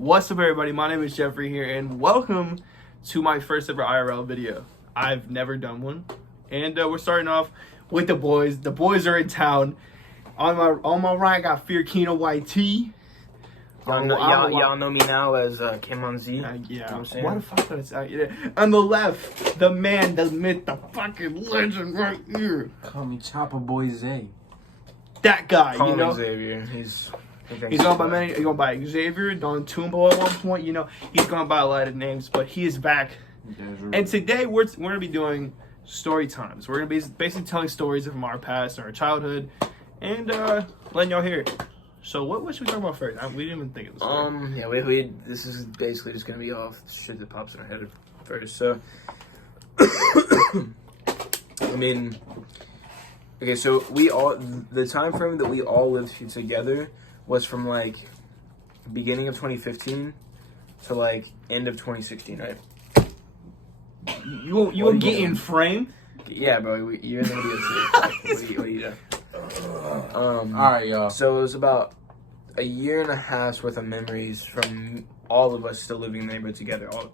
What's up, everybody? My name is Jeffrey here, and welcome to my first ever IRL video. I've never done one, and we're starting off with the boys. The boys are in town. On my right, I got Fear Kino YT. Y'all know me now as Kim on Z. Yeah. You know what I'm saying? Why the fuck did I say that? On the left, the man, the myth, the fucking legend right here. Call me Chopper Boy Zay. That guy, Call you know. him Xavier. He's going by many. He's going by Xavier, Don Tumbo at one point. You know, he's going by a lot of names, but he is back. And today we're gonna be doing story times. We're gonna be basically telling stories from our past and our childhood, and letting y'all hear it. So what should we talk about first? We didn't even think of this. Yeah, this is basically just gonna be all shit that pops in our head first. So, I mean, okay, so the time frame that we all lived together was from like beginning of 2015 to like end of 2016, right? You will get in frame? Yeah, bro. You're in the video too. What do you do? All right, y'all. So it was about a year and a half's worth of memories from all of us still living in the neighborhood together, all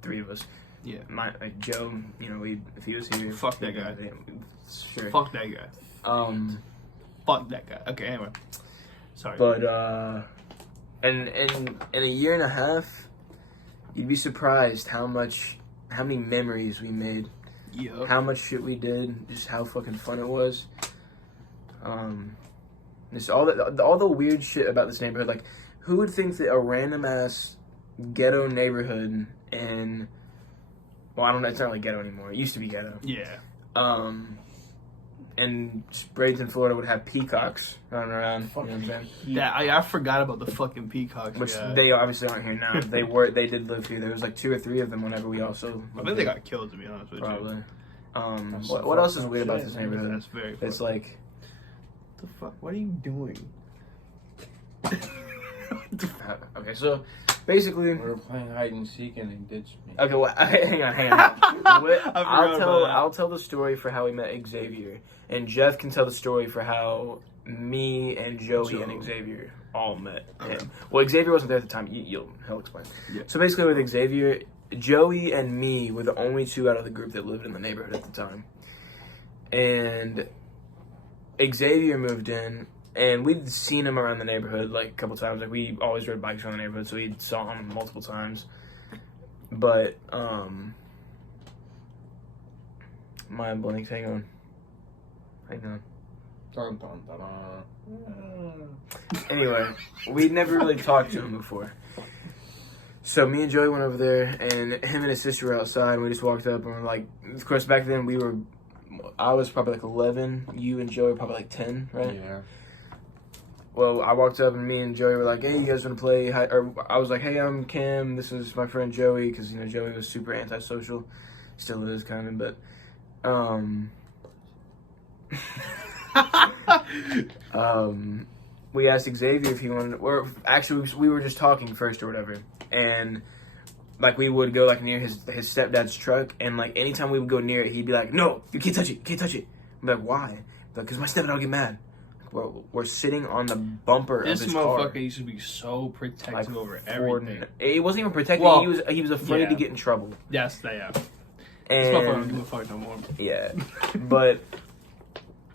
three of us. Yeah. Like Joe, you know, if he was here, Fuck that guy. Sure. Fuck that guy. Fuck that guy. Okay, anyway. Sorry. But and in a year and a half, you'd be surprised how many memories we made. Yeah. How much shit we did, just how fucking fun it was. Just all the weird shit about this neighborhood. Like, who would think that a random ass ghetto neighborhood in, well, I don't know, it's not really ghetto anymore. It used to be ghetto. Yeah. And Bradenton, Florida would have peacocks running around. You know what I'm saying? That I forgot about the fucking peacocks. Which yeah. they obviously aren't here now. They did live here. There was like 2 or 3 of them whenever we also. I think they got killed, to be honest with probably. you. What else is weird about this neighborhood? That's very funny. It's like, What the fuck? What are you doing? okay, so basically, We were playing hide and seek and they ditched me. okay, well, hang on. I'll tell the story for how we met Xavier, and Jeff can tell the story for how me and Joey and Xavier all met him. Well, Xavier wasn't there at the time. He'll explain. Yeah. So basically, with Xavier, Joey and me were the only 2 out of the group that lived in the neighborhood at the time, and Xavier moved in, and we'd seen him around the neighborhood like a couple times. Like, we always rode bikes around the neighborhood, so we saw him multiple times. But my blank. Hang on. Dun, dun, dun, dun. Anyway, we'd never really talked to him before. So me and Joey went over there, and him and his sister were outside, and we just walked up, and we're like, of course, back then I was probably like 11, you and Joey were probably like 10, right? Yeah. Well, I walked up, and me and Joey were like, hey, you guys want to play? Or I was like, hey, I'm Kim, this is my friend Joey, because, you know, Joey was super antisocial, still is kind of, but, we asked Xavier if he wanted, or actually, we were just talking first or whatever, and like we would go like near his stepdad's truck, and like anytime we would go near it, he'd be like, "No, you can't touch it, you can't touch it." I'm like, "Why?" Because my stepdad will get mad. We're sitting on the bumper of his car. This motherfucker used to be so protective over everything. He wasn't even protecting. Well, he was afraid to get in trouble. Yes, they have. This And motherfucker don't give a fuck no more. yeah, but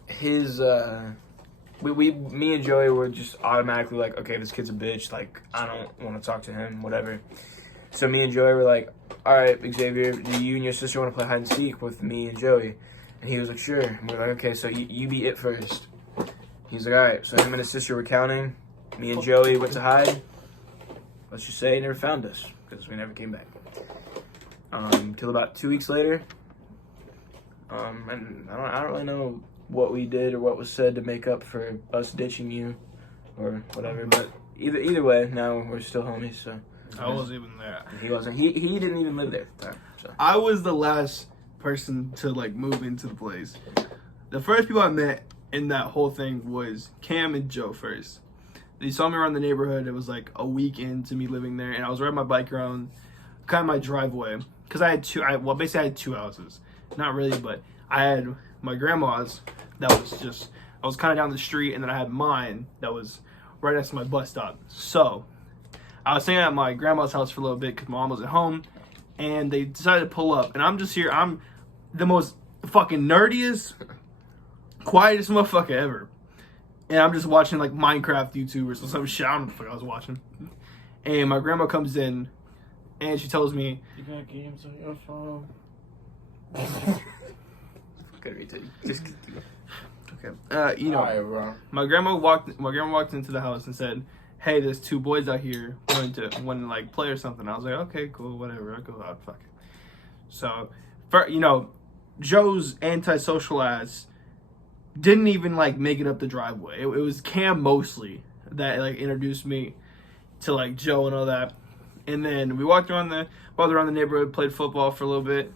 his me and Joey were just automatically like, okay, this kid's a bitch. Like, I don't want to talk to him, whatever. So me and Joey were like, all right, Xavier, do you and your sister want to play hide and seek with me and Joey? And he was like, sure. And we're like, okay, so you be it first. He's like, all right. So him and his sister were counting. Me and Joey went to hide. Let's just say he never found us because we never came back. Till about 2 weeks later. And I don't really know what we did or what was said to make up for us ditching you or whatever. But either way, now we're still homies, so. I wasn't even there. He wasn't. He didn't even live there at the time. So. I was the last person to like move into the place. The first people I met in that whole thing was Cam and Joe first. They saw me around the neighborhood. It was like a week into me living there, and I was riding my bike around kind of my driveway because I had basically I had 2 houses. Not really, but I had my grandma's that was I was kind of down the street, and then I had mine that was right next to my bus stop. So I was staying at my grandma's house for a little bit because my mom was at home, and they decided to pull up. And I'm just here. I'm the most fucking nerdiest, quietest motherfucker ever. And I'm just watching like Minecraft YouTubers or some shit. I don't know what the fuck I was watching. And my grandma comes in, and she tells me, "You got games on your phone." Just okay. You know, All right, bro. my grandma walked into the house and said, "Hey, there's two boys out here wanting to like play or something." I was like, "Okay, cool, whatever." I go out, fuck it. So, Joe's antisocial ass didn't even like make it up the driveway. It was Cam mostly that like introduced me to like Joe and all that. And then we walked around the neighborhood, played football for a little bit.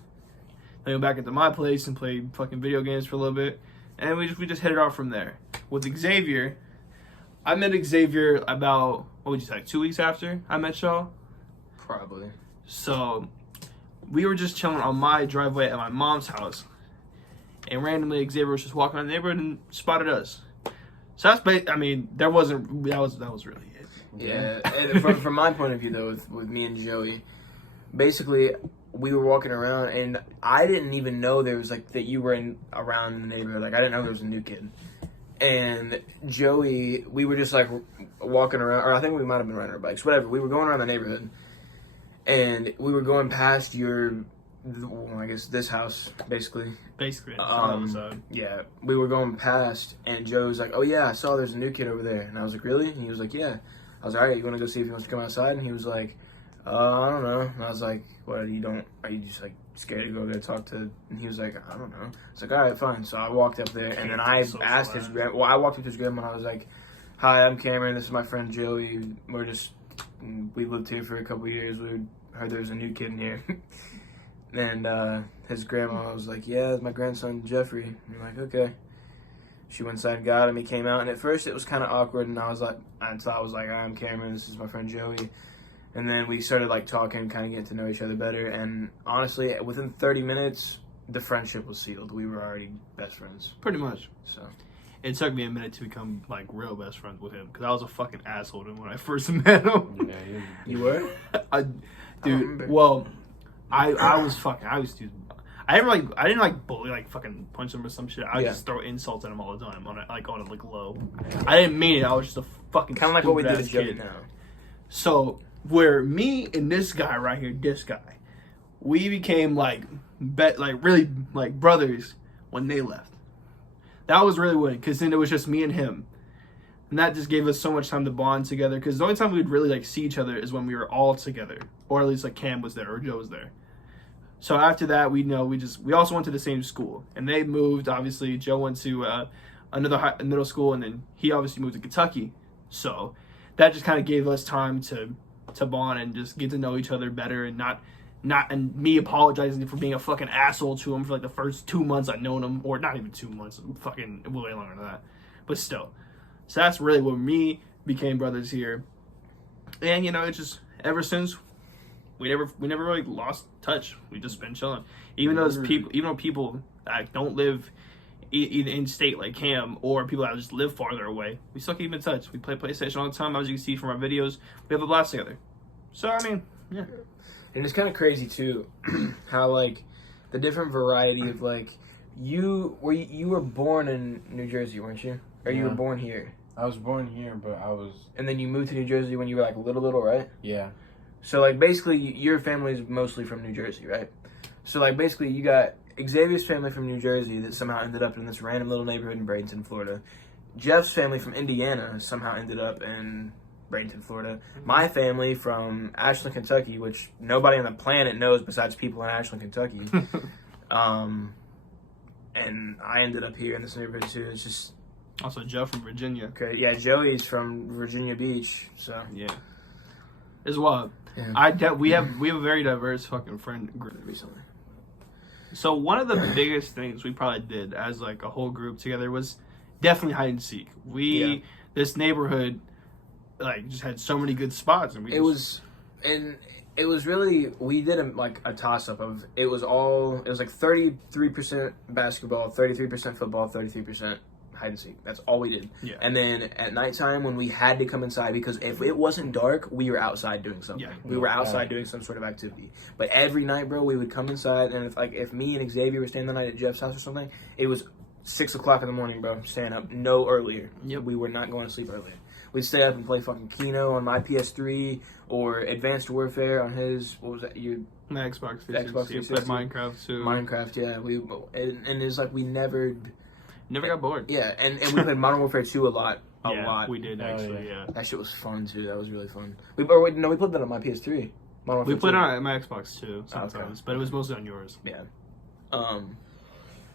Then went back into my place and played fucking video games for a little bit. And we just hit it off from there. With Xavier, I met Xavier about, what would you say, like 2 weeks after I met y'all? probably. So we were just chilling on my driveway at my mom's house. And randomly Xavier was just walking around the neighborhood and spotted us. So that's that was really it. Yeah, and from my point of view though, with me and Joey, basically we were walking around and I didn't even know there was like that you were around the neighborhood. Like I didn't know there was a new kid. And Joey, we were just like walking around, or I think we might have been riding our bikes, whatever. We were going around the neighborhood, and we were going past I guess this house, basically. Basically, yeah, we were going past, and Joe was like, "Oh yeah, I saw there's a new kid over there," and I was like, "Really?" And he was like, "Yeah." I was like, "All right, you want to go see if he wants to come outside?" And he was like, "I don't know." And I was like, "What? Are you just like scared to go there talk to?" And he was like, "I don't know." I was like, "All right, fine." So I walked up there, and then I asked his grandma. Well, I walked up to his grandma, and I was like, "Hi, I'm Cameron. This is my friend Joey. We lived here for a couple of years. We heard there was a new kid in here." And his grandma was like, "Yeah, it's my grandson Jeffrey." And I'm like, "Okay." She went inside and got him. He came out, and at first it was kind of awkward, and I was like, "I'm Cameron. This is my friend Joey." And then we started like talking, kind of getting to know each other better. And honestly, within 30 minutes, the friendship was sealed. We were already best friends. Pretty much. So it took me a minute to become like real best friends with him because I was a fucking asshole to him when I first met him. Yeah, you were, dude. Well, I didn't like bully, like fucking punch him or some shit. I just throw insults at him all the time on a low. I didn't mean it. I was just a fucking kind of like what we did as with Joey now. So where me and this guy right here, we became really like brothers when they left. That was really weird because then it was just me and him, and that just gave us so much time to bond together. Because the only time we'd really like see each other is when we were all together, or at least like Cam was there or Joe was there. So after that, we also went to the same school, and they moved. Obviously, Joe went to another middle school, and then he obviously moved to Kentucky. So that just kind of gave us time to bond and just get to know each other better, and and me apologizing for being a fucking asshole to him for like the first 2 months I'd known him, or not even 2 months, fucking way longer than that. But still, so that's really when we became brothers here, and it's just ever since. We never really lost touch. We just been chilling. Even though people that don't live either in state like Cam or people that just live farther away, we still keep in touch. We play PlayStation all the time. As you can see from our videos, we have a blast together. So I mean, yeah. And it's kind of crazy too, how like the different variety of like you were born in New Jersey, weren't you? Or you were born here? I was born here, but And then you moved to New Jersey when you were like little, right? Yeah. So, like, basically, your family is mostly from New Jersey, right? So, like, basically, you got Xavier's family from New Jersey that somehow ended up in this random little neighborhood in Bradenton, Florida. Jeff's family from Indiana somehow ended up in Bradenton, Florida. My family from Ashland, Kentucky, which nobody on the planet knows besides people in Ashland, Kentucky. And I ended up here in this neighborhood, too. It's just... Also, Joe from Virginia. Okay, yeah, Joey's from Virginia Beach, so... Yeah. It's wild. Yeah. We have a very diverse fucking friend group recently. So one of the biggest things we probably did as like a whole group together was definitely hide and seek. This neighborhood like just had so many good spots, and it was really, we did a toss up of it was like 33% basketball, 33% football, 33% hide and seek. That's all we did. Yeah. And then at nighttime when we had to come inside, because if it wasn't dark, we were outside doing something. Yeah. We were outside doing some sort of activity. But every night, bro, we would come inside, and if me and Xavier were staying the night at Jeff's house or something, it was 6 o'clock in the morning, bro. Staying up no earlier. Yep. We were not going to sleep earlier. We'd stay up and play fucking Keno on my PS3 or Advanced Warfare on his. What was that? My Xbox 360. Xbox Played 360. Minecraft too. Minecraft, yeah. And it's like we never got bored. Yeah, and we played Modern Warfare 2 a lot. We did actually. Yeah. That shit was fun too. That was really fun. We played that on my PS3. Modern We Warfare played 2. on my Xbox too sometimes, but it was mostly on yours. Yeah.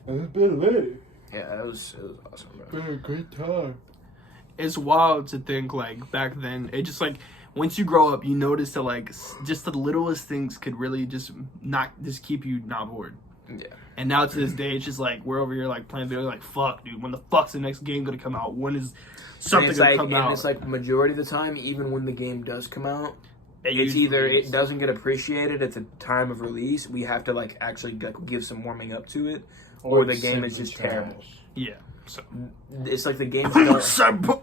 It's been late. Yeah, it was awesome, bro. Been a great time. It's wild to think like back then. It just like once you grow up, you notice that like just the littlest things could really just keep you not bored. Yeah. And now to this day, it's just like we're over here like playing video, like fuck, dude. When the fuck's the next game gonna come out? When is something gonna come out? And it's like majority of the time, even when the game does come out, it's usually either is. it doesn't get appreciated at the time of release. We have to like actually give some warming up to it, or the game is just terrible. Yeah. So It's like the games don't.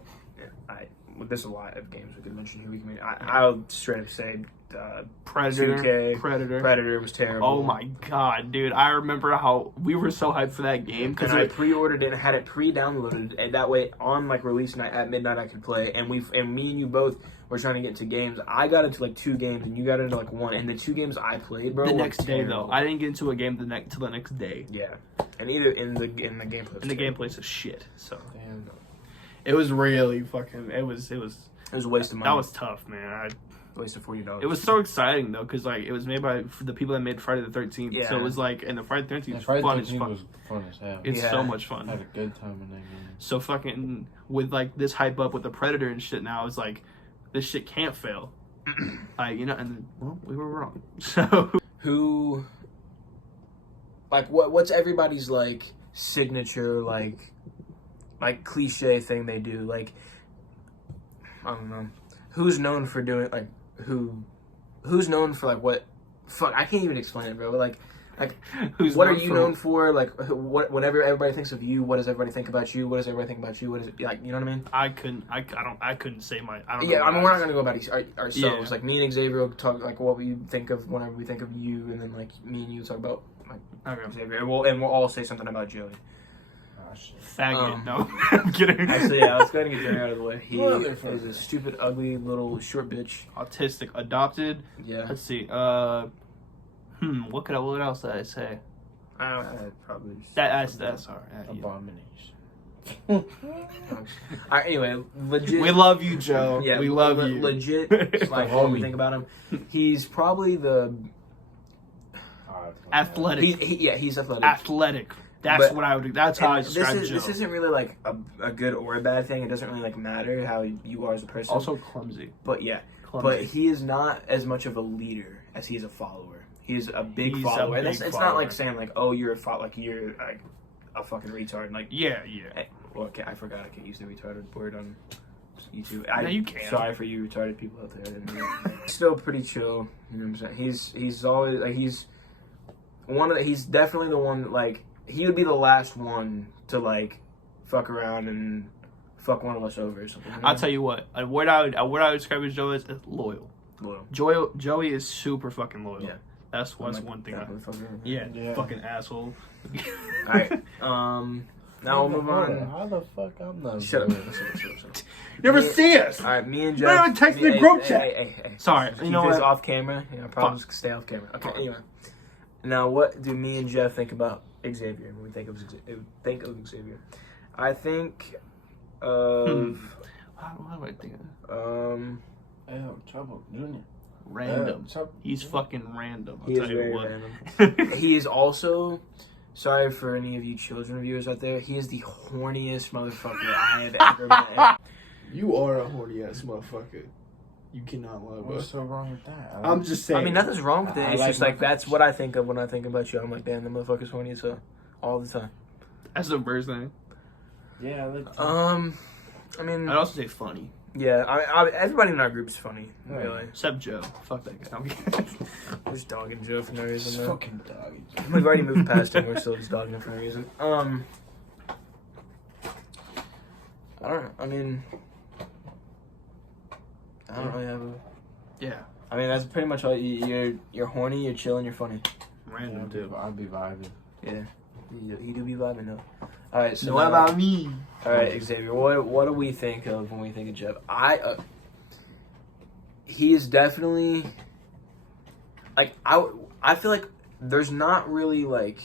There's a lot of games we could mention here. I'll straight up say Predator. 2K, Predator was terrible. Oh my god, dude! I remember how we were so hyped for that game because I pre-ordered it and had it pre-downloaded, and that way on like release night at midnight I could play. And me and you both were trying to get into games. I got into like 2 games, and you got into like 1. And the 2 games I played, bro, the were next day terrible. though, I didn't get into a game till the next day. Yeah, and either in the gameplay. And the gameplay's a shit. So Damn. it was really fucking. It was It was a waste of money. That was tough, man. Waste of $40. It was so exciting though, because like it was made by the people that made Friday the 13th. Yeah. So it was like, and the Friday the 13th Yeah, is Friday fun the as 13th fuck. was fun as hell. It's Yeah. so much I fun. had a good time in that game. So fucking with like this hype up with the Predator and shit now, it's like this shit can't fail. Like, you know, and well, we were wrong. So Who, like, what's everybody's like signature like cliche thing they do? Like, I don't know, who's known for doing like who's known for like what? Fuck, I can't even explain it, bro. Like who's what are known you for- known for? Like, what? Whenever everybody thinks of you, what does everybody think about you? What does everybody think about you? What is it like? You know what I mean? I couldn't say my. I don't know Yeah, I mean, we're not guys. gonna go about ourselves. Yeah. Like me and Xavier will talk like what we think of whenever we think of you, and then like me and you talk about like Okay. Xavier, and we'll all say something about Joey. Oh, shit. Faggot. No, I'm kidding. Actually, yeah, let's go ahead and get Joey out of the way. He Motherfucker. is a stupid, ugly little short bitch. Autistic, adopted. Yeah, Let's see. What else did I say? probably. That's all right. Yeah. Abomination. All right, anyway, legit. We love you, Joe. Yeah, we love you. Legit. Like what we think about him, he's probably the Athletic. he's athletic. Athletic. That's But- what I would. That's how I And describe Joe. this isn't really like a good or a bad thing. It doesn't really like matter how you are as a person. Also clumsy. but yeah, Clumsy. but he is not as much of a leader as he is a follower. He's a big He's a follower. And big it's not follower. like saying like, oh, you're you're like a fucking retard. Like, Yeah. well, okay, I forgot I can't use the retarded word on YouTube. No, you can. Sorry for you retarded people out there. I didn't mean it. Still pretty chill. You know what I'm saying? He's always like he's definitely the one that, like, he would be the last one to like fuck around and fuck one of us over or something. I'll tell you what. What I would describe as Joe is loyal. Loyal. Joey is super fucking loyal. Yeah. That's Like, one thing. that motherfucker. Yeah, fucking asshole. Alright. Now we'll move on. How the fuck I'm not? Shut up. good? You never see us. Alright, me and You Jeff. don't even text the group chat. Hey. Sorry, Keep you know this what? off camera. You know, problems can stay off camera. Okay, Fine. anyway. Now, what do me and Jeff think about Xavier when we think of Xavier? I think of What do I think of? Trouble Junior. Random. Trouble. He's fucking random. I'll he is tell you very what. random. He is also, sorry for any of you children viewers out there, he is the horniest motherfucker I have ever met. You are a horny ass motherfucker. You cannot lie, What's so wrong with that? I'm just saying. I mean, nothing's wrong with it. I It's like just like motherfuckers. that's what I think of when I think about you. I'm like, damn, the motherfucker's horny as hell all the time. That's the first thing. Yeah, I mean, I'd also say funny. yeah, everybody in our group is funny, really. Except Joe. Fuck that guy. I'm kidding. We're just dogging Joe for no it's reason. Though. fucking doggy. We've already moved past him. We're still just dogging him for no reason. I don't know. I mean, I don't really have a. Yeah, I mean, that's pretty much all. You're horny, you're chilling, you're funny. random too. I'd be vibing. Yeah, you do be vibing though. All right, so So what now- about me? All right, Xavier. What do we think of when we think of Jeff? He is definitely like I feel like there's not really like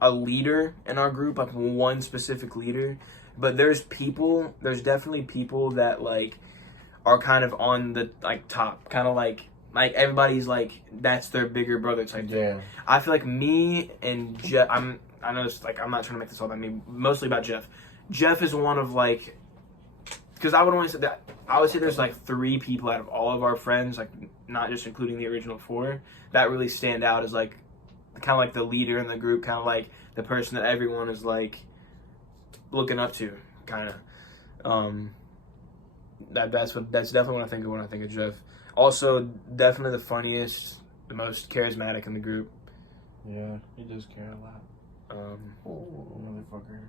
a leader in our group, like one specific leader, but there's definitely people that like are kind of on the like top, kind of like everybody's like that's their bigger brother type thing. Yeah. I feel like me and Jeff. I know it's like I'm not trying to make this all about me. Mostly about Jeff. Jeff is one of like, because I would only say that I would say there's like 3 people out of all of our friends, like not just including the original 4, that really stand out as like kind of like the leader in the group, kind of like the person that everyone is like looking up to, kind of. That's definitely what I think of when I think of Jeff. Also, definitely the funniest, the most charismatic in the group. Yeah, he does care a lot. Motherfucker.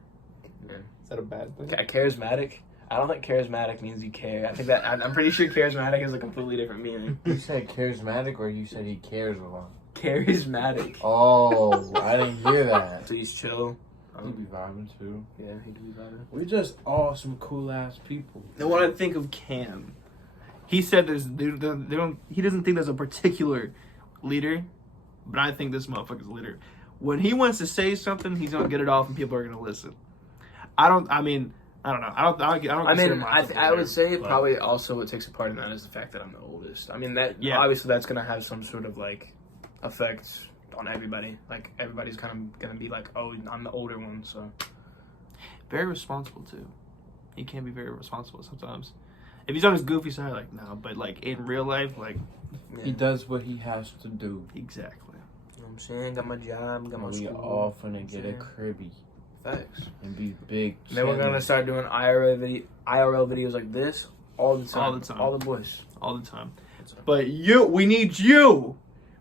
Is that a bad thing? Charismatic? I don't think charismatic means you care. I think that I'm pretty sure charismatic is a completely different meaning. You said charismatic, or you said he cares a lot? Charismatic. Oh, I didn't hear that. So he's chill. He be vibing too. Yeah, he do be vibing. We just all some cool ass people. And when I think of Cam, he said they don't. He doesn't think there's a particular leader, but I think this motherfucker's a leader. When he wants to say something, he's gonna get it off, and people are gonna listen. I don't know. I don't. consider myself a I would leader, say but- probably also what takes a part in that is the fact that I'm the oldest. I mean that obviously that's gonna have some sort of like effect on everybody. Like everybody's kind of gonna be like, oh, I'm the older one, so. Very responsible too. He can be very responsible sometimes. If he's on his goofy side, like no, but like in real life, like Yeah. He does what he has to do. exactly. You know what I'm saying? Got my job, got my We school. all finna get a Yeah. cribby Facts. and be big. And then we're gonna start doing IRL videos like this all the time. All the time. All the boys. All the time. That's right. But we need you.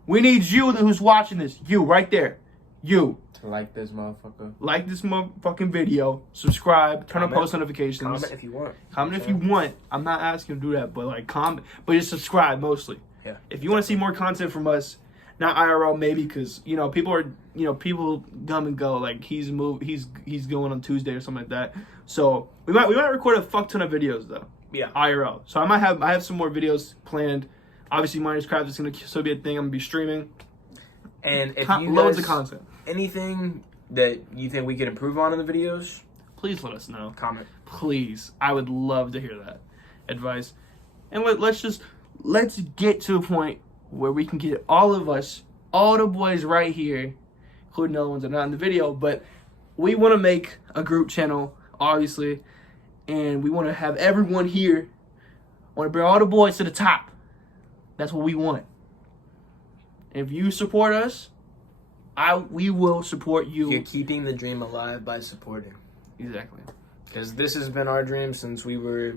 We need you who's watching this. You right there. You. to like this motherfucker. Like this motherfucking video. Subscribe. Turn on Comment. post notifications. Comment if you want. Comment if you want. I'm not asking you to do that, but like comment. But just subscribe mostly. Yeah. If you want to see more content from us, not IRL maybe, because people come and go. Like he's going on Tuesday or something like that. So we might record a fuck ton of videos though. Yeah. IRL. So I have some more videos planned. Obviously, Minecraft is gonna still be a thing. I'm gonna be streaming. And if you Loads guys, of content. anything that you think we could improve on in the videos, Please let us know. comment. Please, I would love to hear that advice. And let's get to a point where we can get all of us, all the boys right here, including the other ones that are not in the video, but we want to make a group channel, obviously, and we want to have everyone here. Want to bring all the boys to the top. That's what we want. If you support us, we will support you. You're keeping the dream alive by supporting. Exactly. Because this has been our dream since we were,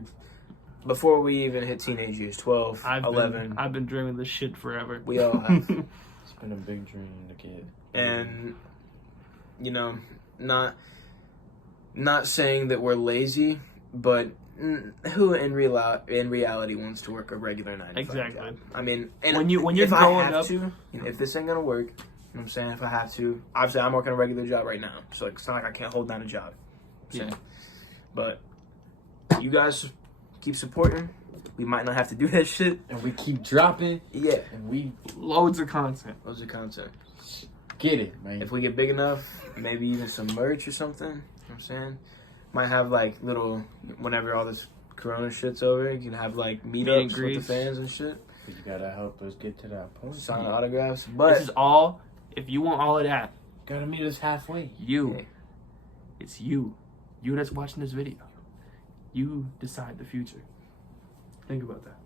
before we even hit teenage years, 12, 11. I've been dreaming this shit forever. We all have. It's been a big dream to get. And, not saying that we're lazy, but who in reality wants to work a regular 9 to 5 Exactly. job? I mean, and When you're if I growing have up- to, if this ain't gonna work, you know what I'm saying? If I have to, obviously I'm working a regular job right now, so it's not like I can't hold down a job. Yeah. But you guys keep supporting. We might not have to do that shit. And we keep dropping, Yeah. and we Loads of content. Loads of content. get it, man. If we get big enough, maybe even some merch or something. You know what I'm saying? Might have like little, whenever all this Corona shit's over, you can have like Meet and meetups with the greets. fans and shit. You gotta help us get to that point. Sign You autographs. This But is all. If you want all of that, gotta meet us halfway. you. Yeah. It's you. You that's watching this video. You decide the future. Think about that.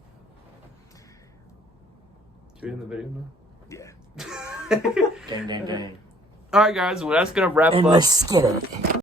Should we end the video now? yeah. Gang, gang, gang. All right, guys. Well, that's gonna wrap up. get it.